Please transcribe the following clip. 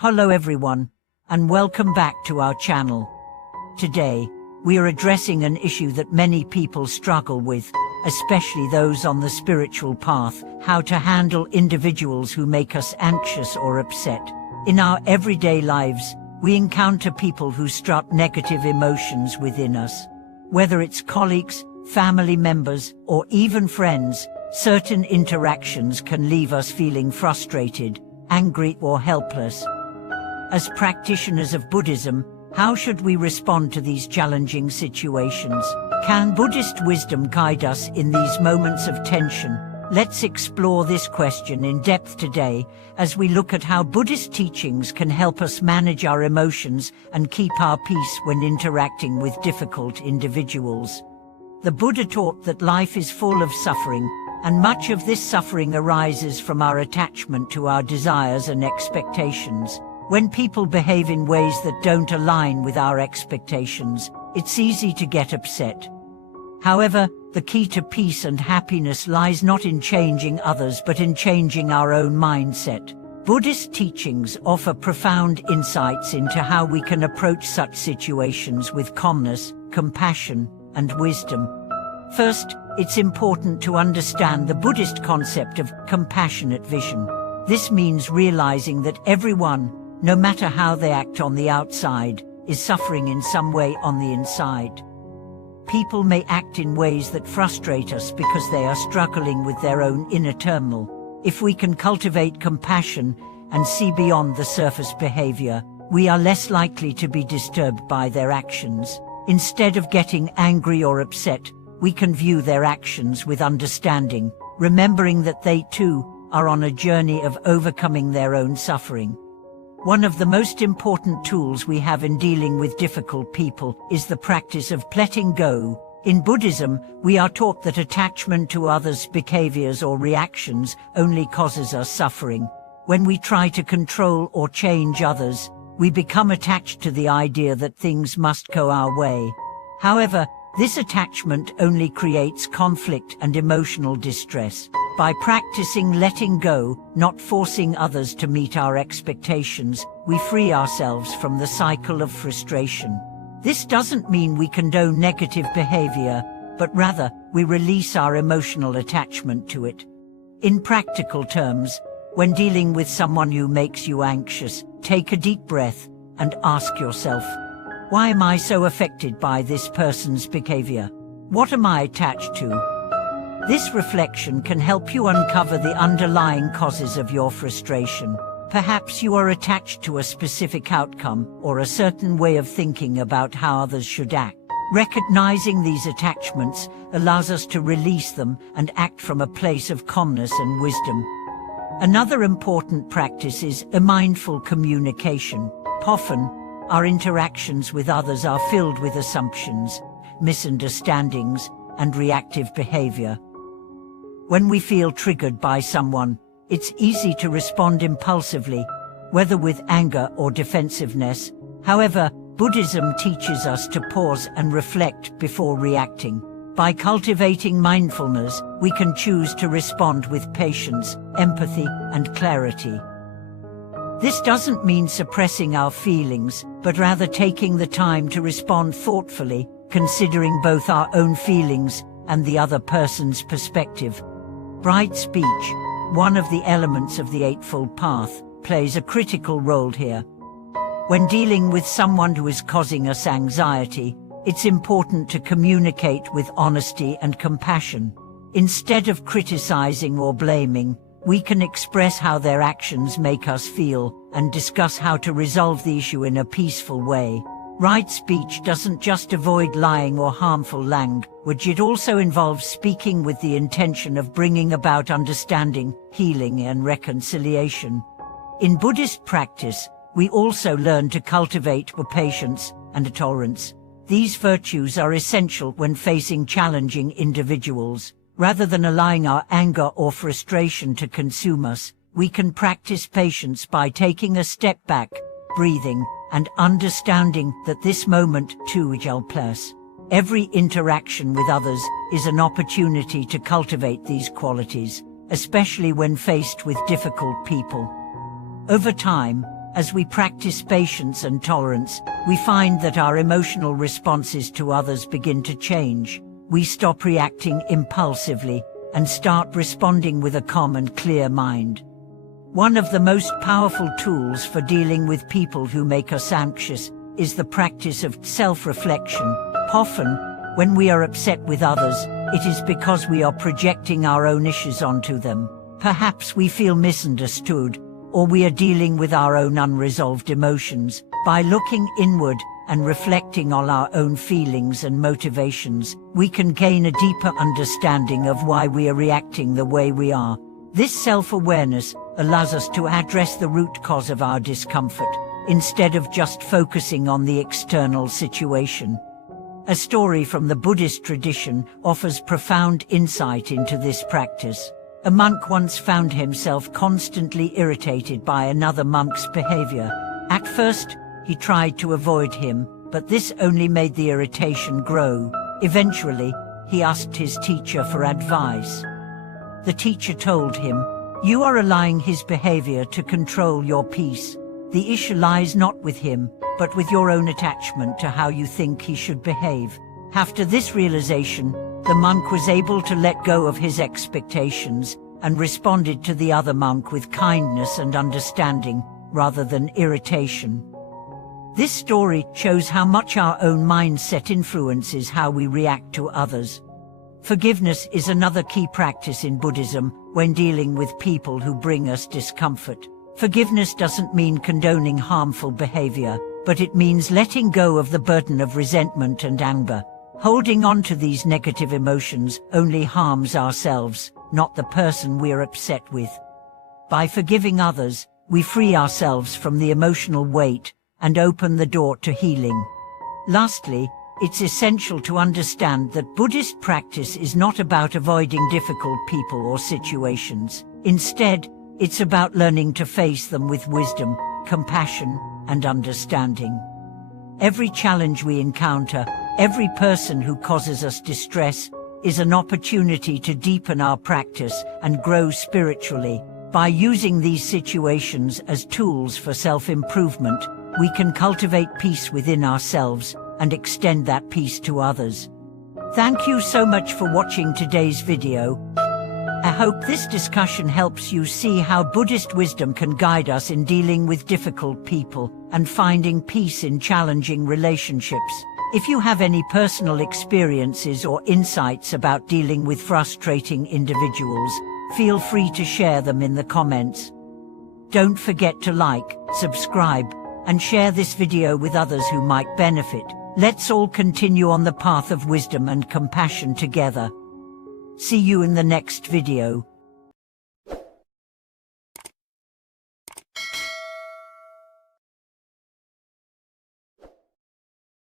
Hello everyone, and welcome back to our channel. Today, we are addressing an issue that many people struggle with, especially those on the spiritual path: how to handle individuals who make us anxious or upset. In our everyday lives, we encounter people who strut negative emotions within us. Whether it's colleagues, family members, or even friends, certain interactions can leave us feeling frustrated, angry, or helpless. As practitioners of Buddhism, how should we respond to these challenging situations? Can Buddhist wisdom guide us in these moments of tension? Let's explore this question in depth today as we look at how Buddhist teachings can help us manage our emotions and keep our peace when interacting with difficult individuals. The Buddha taught that life is full of suffering, and much of this suffering arises from our attachment to our desires and expectations. When people behave in ways that don't align with our expectations, it's easy to get upset. However, the key to peace and happiness lies not in changing others but in changing our own mindset. Buddhist teachings offer profound insights into how we can approach such situations with calmness, compassion, and wisdom. First, it's important to understand the Buddhist concept of compassionate vision. This means realizing that everyone, no matter how they act on the outside, is suffering in some way on the inside. People may act in ways that frustrate us because they are struggling with their own inner turmoil. If we can cultivate compassion and see beyond the surface behavior, we are less likely to be disturbed by their actions. Instead of getting angry or upset, we can view their actions with understanding, remembering that they too are on a journey of overcoming their own suffering. One of the most important tools we have in dealing with difficult people is the practice of letting go. In Buddhism, we are taught that attachment to others' behaviors or reactions only causes us suffering. When we try to control or change others, we become attached to the idea that things must go our way. However, this attachment only creates conflict and emotional distress. By practicing letting go, not forcing others to meet our expectations, we free ourselves from the cycle of frustration. This doesn't mean we condone negative behavior, but rather, we release our emotional attachment to it. In practical terms, when dealing with someone who makes you anxious, take a deep breath and ask yourself, why am I so affected by this person's behavior? What am I attached to? This reflection can help you uncover the underlying causes of your frustration. Perhaps you are attached to a specific outcome or a certain way of thinking about how others should act. Recognizing these attachments allows us to release them and act from a place of calmness and wisdom. Another important practice is a mindful communication. Often, our interactions with others are filled with assumptions, misunderstandings, and reactive behavior. When we feel triggered by someone, it's easy to respond impulsively, whether with anger or defensiveness. However, Buddhism teaches us to pause and reflect before reacting. By cultivating mindfulness, we can choose to respond with patience, empathy, and clarity. This doesn't mean suppressing our feelings, but rather taking the time to respond thoughtfully, considering both our own feelings and the other person's perspective. Right speech, one of the elements of the Eightfold Path, plays a critical role here. When dealing with someone who is causing us anxiety, it's important to communicate with honesty and compassion. Instead of criticizing or blaming, we can express how their actions make us feel and discuss how to resolve the issue in a peaceful way. Right speech doesn't just avoid lying or harmful language, it also involves speaking with the intention of bringing about understanding, healing, and reconciliation. In Buddhist practice, we also learn to cultivate patience and tolerance. These virtues are essential when facing challenging individuals. Rather than allowing our anger or frustration to consume us, we can practice patience by taking a step back, breathing, and understanding that this moment too shall pass. Every interaction with others is an opportunity to cultivate these qualities, especially when faced with difficult people. Over time, As we practice patience and tolerance, we find that our emotional responses to others begin to change. We stop reacting impulsively and start responding with a calm and clear mind. One of the most powerful tools for dealing with people who make us anxious is the practice of self-reflection. Often, when we are upset with others, it is because we are projecting our own issues onto them. Perhaps we feel misunderstood, or we are dealing with our own unresolved emotions. By looking inward and reflecting on our own feelings and motivations, we can gain a deeper understanding of why we are reacting the way we are. This self-awareness allows us to address the root cause of our discomfort, instead of just focusing on the external situation. A story from the Buddhist tradition offers profound insight into this practice. A monk once found himself constantly irritated by another monk's behavior. At first, he tried to avoid him, but this only made the irritation grow. Eventually, he asked his teacher for advice. The teacher told him, "You are allowing his behavior to control your peace. The issue lies not with him, but with your own attachment to how you think he should behave." After this realization, the monk was able to let go of his expectations and responded to the other monk with kindness and understanding, rather than irritation. This story shows how much our own mindset influences how we react to others. Forgiveness is another key practice in Buddhism when dealing with people who bring us discomfort. Forgiveness doesn't mean condoning harmful behavior, but it means letting go of the burden of resentment and anger. Holding on to these negative emotions only harms ourselves, not the person we're upset with. By forgiving others, we free ourselves from the emotional weight and open the door to healing. Lastly, it's essential to understand that Buddhist practice is not about avoiding difficult people or situations. Instead, it's about learning to face them with wisdom, compassion, and understanding. Every challenge we encounter, every person who causes us distress, is an opportunity to deepen our practice and grow spiritually. By using these situations as tools for self-improvement, we can cultivate peace within ourselves and extend that peace to others. Thank you so much for watching today's video. I hope this discussion helps you see how Buddhist wisdom can guide us in dealing with difficult people and finding peace in challenging relationships. If you have any personal experiences or insights about dealing with frustrating individuals, feel free to share them in the comments. Don't forget to like, subscribe, and share this video with others who might benefit. Let's all continue on the path of wisdom and compassion together. See you in the next video.